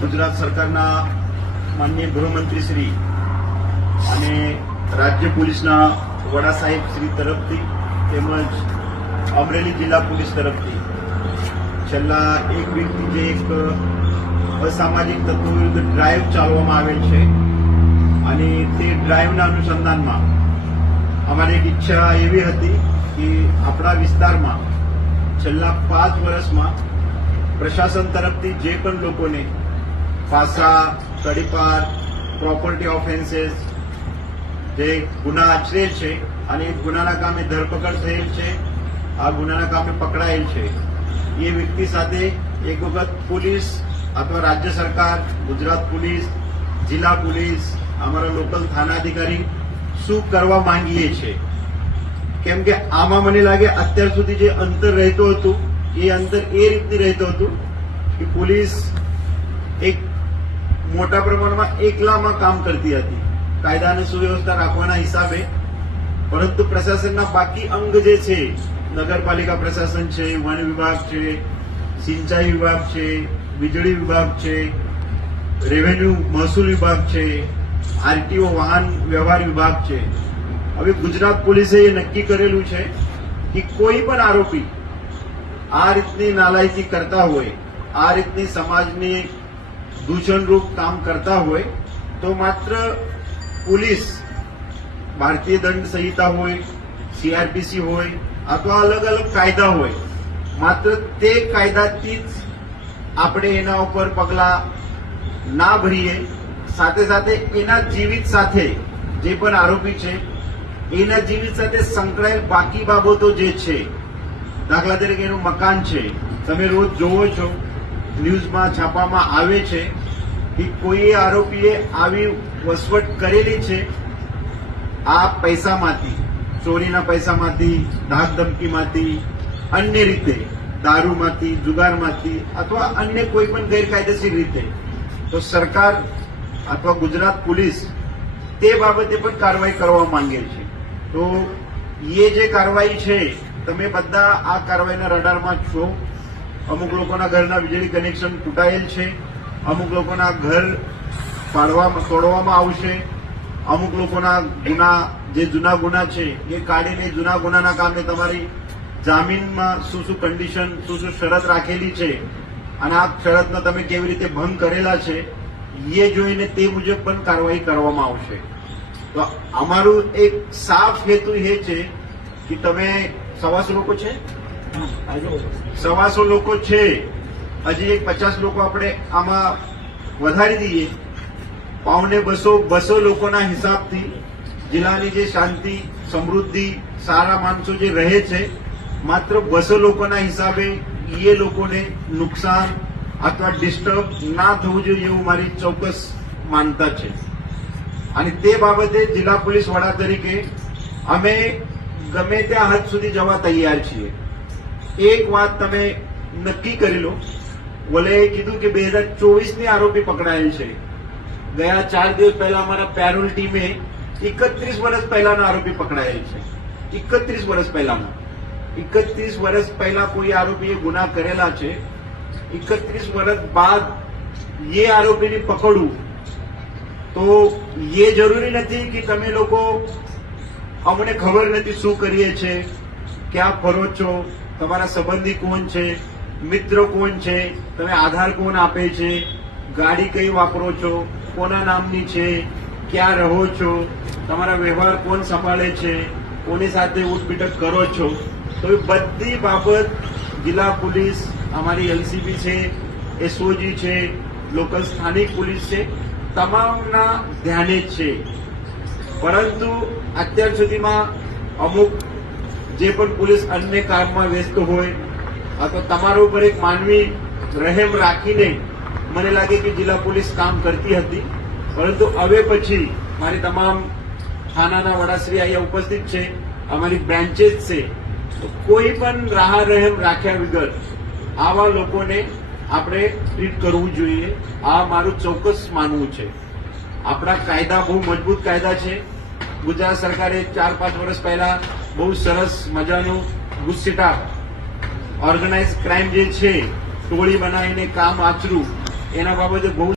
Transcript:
ગુજરાત સરકારના માનનીય ગૃહમંત્રી શ્રી અને રાજ્ય પોલીસના વડા સાહેબ શ્રી તરફથી તેમજ અમરેલી જિલ્લા પોલીસ તરફથી છેલ્લા એક વીકથી જે એક અસામાજિક તત્વો વિરુદ્ધ ડ્રાઈવ ચાલવામાં આવેલ છે અને તે ડ્રાઈવના અનુસંધાનમાં અમારી એક ઈચ્છા એવી હતી કે આપણા વિસ્તારમાં છેલ્લા પાંચ વર્ષમાં પ્રશાસન તરફથી જે પણ લોકોને ફાંસા તડીપાર પ્રોપર્ટી ઓફેન્સીસ જે ગુના આચરેલ છે અને એ ગુનાના કામે ધરપકડ થયેલ છે, આ ગુનાના કામે પકડાયેલ છે. એ વ્યક્તિ સાથે એક વખત પોલીસ અથવા રાજ્ય સરકાર, ગુજરાત પોલીસ, જિલ્લા પોલીસ, અમારા લોકલ થાનાધિકારી શું કરવા માંગીએ છીએ કેમ કે આમાં મને લાગે અત્યાર સુધી જે અંતર રહેતું હતું, એ અંતર એ રીતની રહેતું હતું કે પોલીસ એક મોટા પ્રમાણમાં એકલામાં કામ કરતી હતી. કાયદા અને સુવ્યવસ્થા રાખવાના હિસાબે, પરંતુ પ્રશાસનના બાકી અંગ જે છે, નગરપાલિકા પ્રશાસન છે, વન વિભાગ છે, સિંચાઈ વિભાગ છે, વીજળી વિભાગ છે, રેવન્યુ મહેસૂલ વિભાગ છે, આરટીઓ વાહન વ્યવહાર વિભાગ છે. હવે ગુજરાત પોલીસે એ નક્કી કરેલું છે કે કોઈ પણ આરોપી આ રીતની નાલાયકી કરતા હોય, આ રીતની સમાજની દૂષણરૂપ કામ કરતા હોય, તો માત્ર પોલીસ, ભારતીય દંડ સંહિતા હોય સીઆરપીસી હોય, અથવા અલગ અલગ કાયદા હોય, માત્ર તે કાયદાથી જ આપણે એના ઉપર પગલા ના ભરીએ. સાથે સાથે એના જીવિત સાથે જે પણ આરોપી છે, એના જીવિત સાથે સંકળાયેલ બાકી બાબતો જે છે, દાખલા તરીકે એનું મકાન છે, તમે રોજ જોવો છો ન્યૂઝમાં છાપવામાં આવે છે કે કોઈ આરોપીએ આવી વસવટ કરેલી છે આ પૈસામાંથી, ચોરીના પૈસામાંથી ધાક ધમકીમાંથી અન્ય રીતે, દારૂમાંથી, જુગારમાંથી અથવા અન્ય કોઈ પણ ગેરકાયદેસર રીતે. તો સરકાર અથવા ગુજરાત પોલીસ તે બાબતે પણ કાર્યવાહી કરવા માંગે છે. તો એ જે કાર્યવાહી છે, તમે બધા આ કાર્યવાહીના રડારમાં છો. અમુક લોકોના ઘરના વીજળી કનેક્શન તૂટાયેલ છે. અમુક લોકોના ઘર પાડવામાં, તોડવામાં આવશે. અમુક લોકોના ગુના, જે જૂના ગુના છે, એ કાઢીને જૂના ગુનાના કારણે તમારી જામીનમાં શું શું કન્ડિશન શું શું શરત રાખેલી છે અને આ શરતનો તમે કેવી રીતે ભંગ કરેલા છે, એ જોઈને તે મુજબ પણ કાર્યવાહી કરવામાં આવશે. તો અમારું એક સાફ હેતુ એ છે કે તમે સવાસો લોકો છે? સવાસો લોકો છે. હજી એક પચાસ લોકો આપણે આમાં વધારી દઈએ. પાવને બસો બસો લોકોના હિસાબથી જિલ્લાની જે શાંતિ, સમૃદ્ધિ, સારા માણસો જે રહે છે, માત્ર બસો લોકોના હિસાબે એ લોકોને નુકસાન અથવા ડિસ્ટર્બ ના થવું જોઈએ એવું મારી ચોક્કસ માનતા છે. અને તે બાબતે જિલ્લા પોલીસ વડા તરીકે અમે ગમે ત્યાં હદ સુધી જવા તૈયાર છીએ. એક વાત તમે નક્કી કરી લો. વલે કીધું કે બે હજાર ચોવીસની આરોપી પકડાયેલ છે. ગયા ચાર દિવસ પહેલા અમારા પેરોલ ટીમે એકત્રીસ વર્ષ પહેલાના આરોપી પકડાયેલ છે. એકત્રીસ વર્ષ પહેલાના. એકત્રીસ વર્ષ પહેલા કોઈ આરોપીએ ગુના કરેલા છે. એકત્રીસ વર્ષ બાદ એ આરોપીને પકડવું તો એ જરૂરી નથી કે તમે લોકો અમને ખબર નથી શું કરીએ છે, ક્યાં ફરો છો તમારા સંબંધી કોણ છે? મિત્રો કોણ છે? તમે આધાર કોણ આપે છે? ગાડી કઈ વાપરો છો? કોના નામની છે? ક્યાં રહો છો? તમારા વ્યવહાર કોણ સંભાળે છે? કોની સાથે ઉઠપીટક કરો છો? તો એ બધી બાબત જિલ્લા પોલીસ, અમારી એલસીબી છે, એસઓજી છે, લોકલ સ્થાનિક પોલીસ છે, તમામના ધ્યાને જ છે. પરંતુ અત્યાર સુધીમાં અમુક જે પણ પોલીસ અન્ય કામમાં વ્યસ્ત હોય અથવા તમારા ઉપર એક માનવી રહેમ રાખીને મને લાગે કે જિલ્લા પોલીસ કામ કરતી હતી. પરંતુ હવે પછી મારી તમામ થાનાના વડાશ્રી અહીંયા ઉપસ્થિત છે, અમારી બ્રાન્ચેસ છે, તો કોઈ પણ રાહ રહેમ રાખ્યા વગર આવા લોકોને આપણે ટ્રીટ કરવું જોઈએ. આ મારું ચોક્કસ માનવું છે. આપણા કાયદા બહુ મજબૂત કાયદા છે. ગુજરાત સરકારે ચાર પાંચ વર્ષ પહેલા બહુ સરસ મજાનું ગુસ્સેટા ઓર્ગેનાઇઝ ક્રાઇમ જે છે, ટોળી બનાવીને કામ આચરું, એના બાબતે બહુ